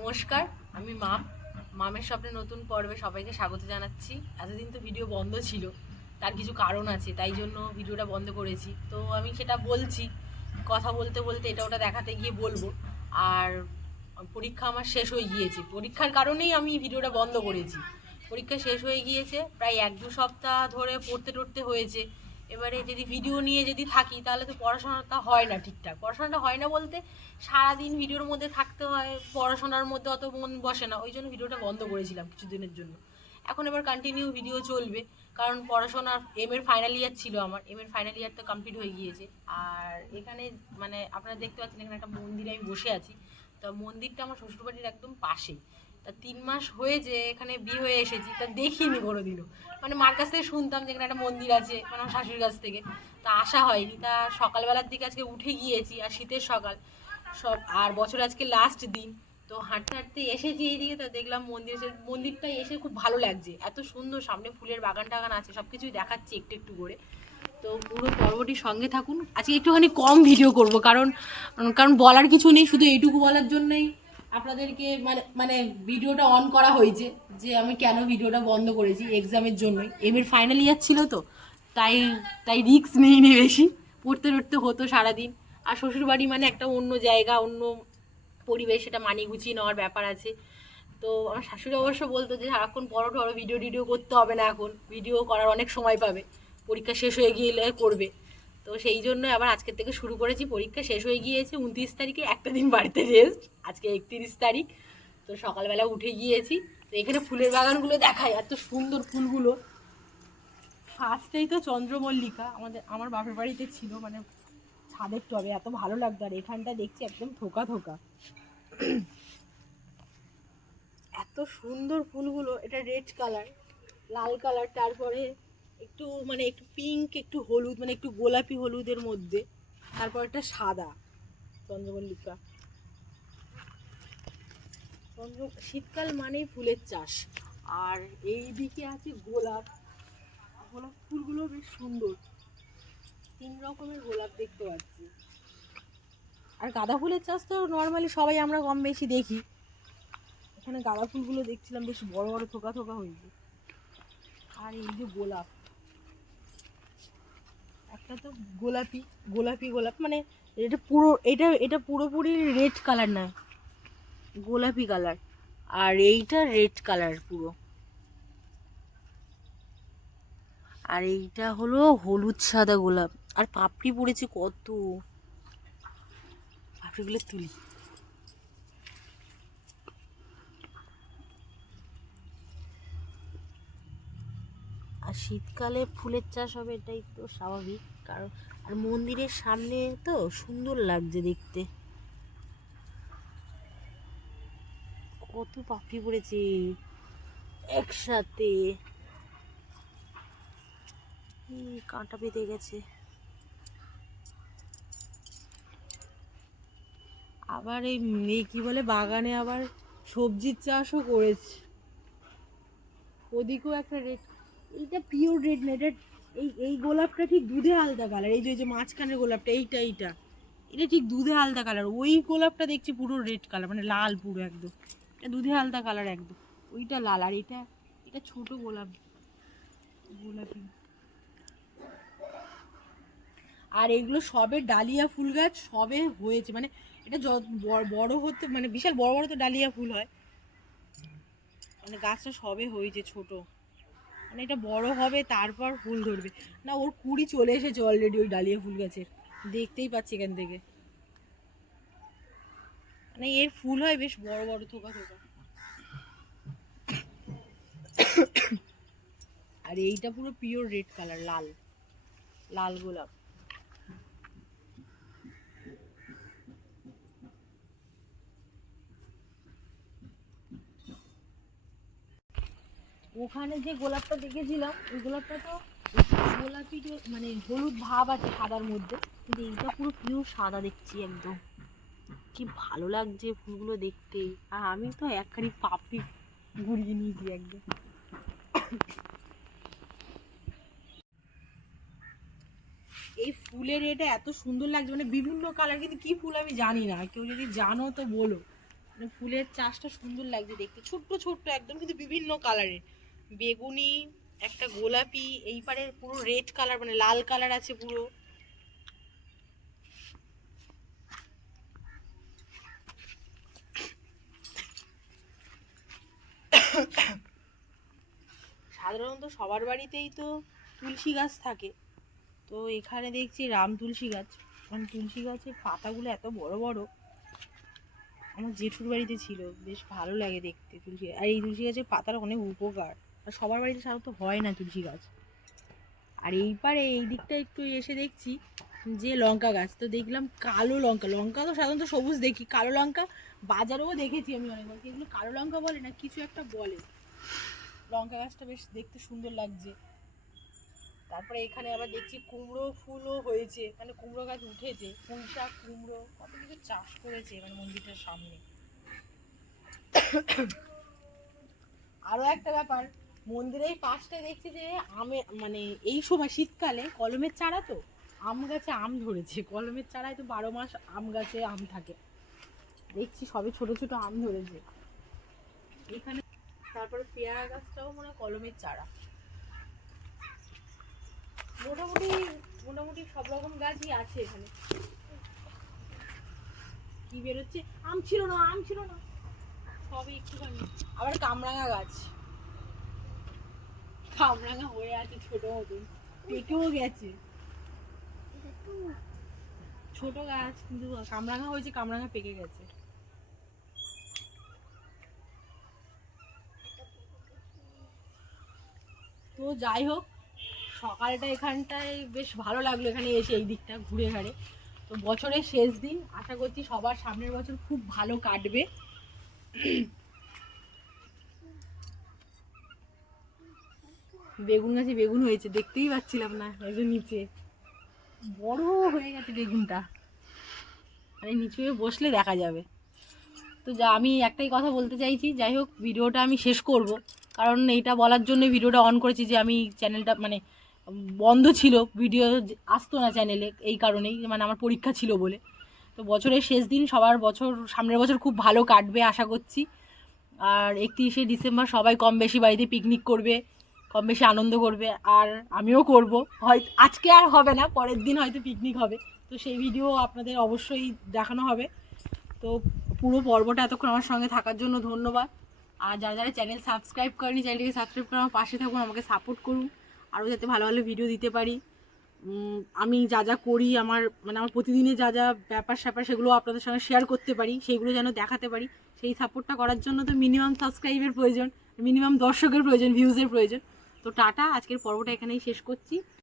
নমস্কার, আমি মাম। মামের স্বপ্নে নতুন পর্বে সবাইকে স্বাগত জানাচ্ছি। এতদিন তো ভিডিও বন্ধ ছিল, তার কিছু কারণ আছে, তাই জন্য ভিডিওটা বন্ধ করেছি। তো আমি সেটা বলছি, কথা বলতে বলতে এটা ওটা দেখাতে গিয়ে বলব। আর পরীক্ষা আমার শেষ হয়ে গিয়েছে। পরীক্ষার কারণেই আমি ভিডিওটা বন্ধ করেছি। পরীক্ষা শেষ হয়ে গিয়েছে, প্রায় এক দু সপ্তাহ ধরে পড়তে টড়তে হয়েছে। এবারে যদি ভিডিও নিয়ে যদি থাকি, তাহলে তো পড়াশোনাটা হয় না ঠিকঠাক। পড়াশোনাটা হয় না বলতে সারাদিন ভিডিওর মধ্যে থাকতে হয়, পড়াশোনার মধ্যে অত মন বসে না। ওই জন্য ভিডিওটা বন্ধ করেছিলাম কিছুদিনের জন্য। এখন এবার কন্টিনিউ ভিডিও চলবে, কারণ পড়াশোনার এম এর ফাইনাল ইয়ার ছিল আমার। এম এর ফাইনাল ইয়ার তো কমপ্লিট হয়ে গিয়েছে। আর এখানে মানে আপনারা দেখতে পাচ্ছেন, এখানে একটা মন্দিরে আমি বসে আছি। তো মন্দিরটা আমার শ্বশুরবাড়ির একদম পাশেই। তা তিন মাস হয়েছে এখানে বিয়ে হয়ে এসেছি, তা দেখিনি কোনো দিনও মানে মার কাছ থেকে শুনতাম যে এখানে একটা মন্দির আছে মানে আমার শাশুড়ির কাছ থেকে। তা আসা হয়নি, তা সকালবেলার দিকে আজকে উঠে গিয়েছি, আর শীতের সকাল। সব, আর বছর আজকে লাস্ট দিন। তো হাঁটতে হাঁটতে এসেছি এইদিকে, তা দেখলাম মন্দির মন্দিরটা এসে খুব ভালো লাগছে, এত সুন্দর, সামনে ফুলের বাগান টাগান আছে সব কিছুই দেখাচ্ছে একটু একটু করে। তো পুরো পর্বটি সঙ্গে থাকুন। আজকে একটুখানি কম ভিডিও করব, কারণ কারণ বলার কিছু নেই, শুধু এইটুকু বলার জন্যই। আপনাদেরকে মানে মানে ভিডিওটা অন করা হয়েছে যে আমি কেন ভিডিওটা বন্ধ করেছি এক্সামের জন্যই। এম এর ফাইনাল ইয়ার ছিল তো, তাই তাই রিস্ক নিইনি বেশি। পড়তে টড়তে হতো সারাদিন। আর শ্বশুরবাড়ি মানে একটা অন্য জায়গা, অন্য পরিবেশ, সেটা মানিয়ে গুছিয়ে নেওয়ার ব্যাপার আছে। তো আমার শাশুড়ি অবশ্য বলতো যে, সারাক্ষণ বড় টড়ো ভিডিও টিডিও করতে হবে না এখন। ভিডিও করার অনেক সময় পাবে। পরীক্ষা শেষ হয়ে গিয়ে করবে। তো সেই জন্য আবার আজকের থেকে শুরু করেছি। পরীক্ষা শেষ হয়ে গিয়েছে, উনত্রিশ তারিখে একটা দিন বাড়িতে রেস্ট আজকে একত্রিশ তারিখ। তো সকালবেলা উঠে গিয়েছি, তো এখানে ফুলের বাগানগুলো দেখায় এত সুন্দর ফুলগুলো। ফার্স্টেই তো চন্দ্রমল্লিকা, আমাদের, আমার বাপের বাড়িতে ছিল মানে ছাদের টবে, এত ভালো লাগতো। আর এখানটা দেখছি একদম থোকা থোকা। এত সুন্দর ফুলগুলো, এটা রেড কালার লাল কালার তারপরে একটু মানে একটু পিঙ্ক একটু হলুদ মানে একটু গোলাপি হলুদের মধ্যে। তারপর একটা সাদা চন্দ্রমল্লিকা। চন্দ্র, শীতকাল মানেই ফুলের চাষ। আর এই দিকে আছে গোলাপ। গোলাপ ফুলগুলো বেশ সুন্দর। তিন রকমের গোলাপ দেখতে পাচ্ছি। আর গাঁদা ফুলের চাষ তো নর্মালি সবাই আমরা কম বেশি দেখি। এখানে গাঁদা ফুলগুলো দেখছিলাম, বেশ বড় বড় থোকা থোকা হয়েছে। আর এই যে গোলাপ। একটা তো গোলাপি গোলাপি গোলাপ মানে এটা পুরো, এটা এটা পুরোপুরি রেড কালার না গোলাপি কালার। আর এইটা রেড কালার পুরো। আর এইটা হলো হলুদ সাদা গোলাপ। আর পাপড়ি পড়েছে কত? পাপড়িগুলো তুলি। শীতকালে ফুলের চাষ হবে, এটাই তো স্বাভাবিক। কারণ, আর মন্দিরের সামনে তো সুন্দর লাগছে দেখতে। কত পাপড়ি পড়েছে একসাথে। কাঁটা বেঁধে গেছে। আবার এই এই কি বলে, বাগানে আবার সবজির চাষও করেছে। ওদিকেও একটা রেড এইটা পিওর রেড এটা এই এই গোলাপটা ঠিক দুধে আলাদা কালার এই যে যে মাঝখানের গোলাপটা, এইটা এইটা। এটা ঠিক দুধে আলাদা কালার ওই গোলাপটা দেখছি পুরো রেড কালার মানে লাল পুরো একদম। এটা দুধে আলাদা কালার একদম। ওইটা লাল, আর এটা এটা ছোট গোলাপ, গোলাপি। আর এগুলো সবে ডালিয়া ফুল গাছ, সবে হয়েছে মানে এটা যত বড় হতে মানে বিশাল বড় বড় তো ডালিয়া ফুল হয়। মানে গাছটা সবে হয়েছে ছোট। মানে এটা বড় হবে, তারপর ফুল ধরবে। না, ওর কুড়ি চলে এসেছে অলরেডি ওই ডালিয়া ফুল গাছের। দেখতেই পাচ্ছি এখান থেকে। মানে এর ফুল হয় বেশ বড় বড়, থোকা থোকা। আর এইটা পুরো পিওর রেড কালার লাল। লাল গোলাপ। ওখানে যে গোলাপটা দেখেছিলাম, ওই গোলাপটা তো গোলাপি মানে হলুদ ভাব আছে সাদার মধ্যে, কিন্তু এইটা পুরো পিওর সাদা দেখছি একদম। কি ভালো লাগছে ফুলগুলো দেখতে। আর আমি তো একখানি পাপড়ি গুড়িয়ে নিয়েছি একদম। এই ফুলের এটা এত সুন্দর লাগছে মানে বিভিন্ন কালার কিন্তু কি ফুল আমি জানি না। কেউ যদি জানো তো বলো। মানে ফুলের চাষটা সুন্দর লাগছে দেখতে, ছোট্ট ছোট্ট একদম, কিন্তু বিভিন্ন কালারের বেগুনি, একটা গোলাপি, এই পারে রেড কালার মানে লাল কালার আছে পুরো। সাধারণত সবার বাড়িতেই তো তুলসী গাছ থাকে। তো এখানে দেখছি রাম তুলসী গাছ। মানে তুলসী গাছের পাতাগুলো এত বড় বড়। আমার জেঠুর বাড়িতে ছিল। বেশ ভালো লাগে দেখতে তুলসী আর এই তুলসী গাছের পাতার অনেক উপকার। আর সবার বাড়িতে সাধারণত হয় না তুলসী গাছ। আর এই পারে এই দিকটা একটু এসে দেখছি যে লঙ্কা গাছ, তো দেখলাম কালো লঙ্কা। লঙ্কা তো সাধারণত সবুজ দেখি, কালো লঙ্কা বাজারেও দেখেছি আমি অনেকবার। এগুলো কালো লঙ্কা বলে না, কিছু একটা বলে। লঙ্কা গাছটা বেশ দেখতে সুন্দর লাগছে। তারপরে এখানে আবার দেখছি কুমড়ো ফুলও হয়েছে মানে কুমড়ো গাছ উঠেছে পুঁই শাক, কুমড়ো, কত কিছু চাষ করেছে মানে মন্দিরটার সামনে। আরও একটা ব্যাপার মন্দিরের পাশটা দেখছি যে আমে মানে এই সময় শীতকালে কলমের চারা তো, আম গাছে আম ধরেছে। কলমের চারায় তো বারো মাস আম গাছে আম থাকে। দেখছি সবে ছোট ছোট আম ধরেছে। এখানে তারপরে পেয়ারা গাছটাও মনে হয় কলমের চারা। মোটামুটি মোটামুটি সব রকম গাছই আছে এখানে। কি বেরোচ্ছে? আম ছিল না, আম ছিল না। সবই একটুখানি। আবার কামরাঙা গাছ। কামরাঙা হয়ে আছে ছোট মতন। পেকেও গেছে। ছোট গাছ, কিন্তু কামরাঙা হয়েছে, কামরাঙা পেকে গেছে। তো যাই হোক, সকালটা এখানটায় বেশ ভালো লাগল, এখানে এসে এই দিকটা ঘুরে ঘাড়ে তো বছরের শেষ দিন, আশা করছি সবার সামনের বছর খুব ভালো কাটবে। বেগুন গাছে বেগুন হয়েছে, দেখতেই পাচ্ছিলাম না, এই নিচে। বড় হয়ে গেছে বেগুনটা। মানে নিচে বসলে দেখা যাবে। তো যা, আমি একটাই কথা বলতে চাইছি, যাই হোক, ভিডিওটা আমি শেষ করব। কারণ এইটা বলার জন্য ভিডিওটা অন করেছি যে আমি চ্যানেলটা মানে বন্ধ ছিল ভিডিও আসতো না চ্যানেলে এই কারণেই মানে আমার পরীক্ষা ছিল বলে। তো বছরের শেষ দিন, সবার বছর, সামনের বছর খুব ভালো কাটবে, আশা করছি। আর একত্রিশে ডিসেম্বর সবাই কম বেশি বাড়িতে পিকনিক করবে। কম বেশি আনন্দ করবে, আর আমিও করব। হয়, আজকে আর হবে না, পরের দিন হয়তো পিকনিক হবে। তো সেই ভিডিও আপনাদের অবশ্যই দেখানো হবে। তো পুরো পর্বটা এতক্ষণ আমার সঙ্গে থাকার জন্য ধন্যবাদ। আর যারা যারা চ্যানেল সাবস্ক্রাইব করেনি চ্যানেলটিকে সাবস্ক্রাইব করে আমার পাশে থাকুন, আমাকে সাপোর্ট করুন। আরও যাতে ভালো ভালো ভিডিও দিতে পারি। আমি যা যা করি, আমার মানে আমার প্রতিদিনে যা যা ব্যাপার স্যাপার, সেগুলো আপনাদের সঙ্গে শেয়ার করতে পারি সেইগুলো যেন দেখাতে পারি। সেই সাপোর্টটা করার জন্য তো মিনিমাম সাবস্ক্রাইবের প্রয়োজন মিনিমাম দর্শকের প্রয়োজন ভিউজের প্রয়োজন। তো টাটা আজকের পর্বটা এখানেই শেষ করছি।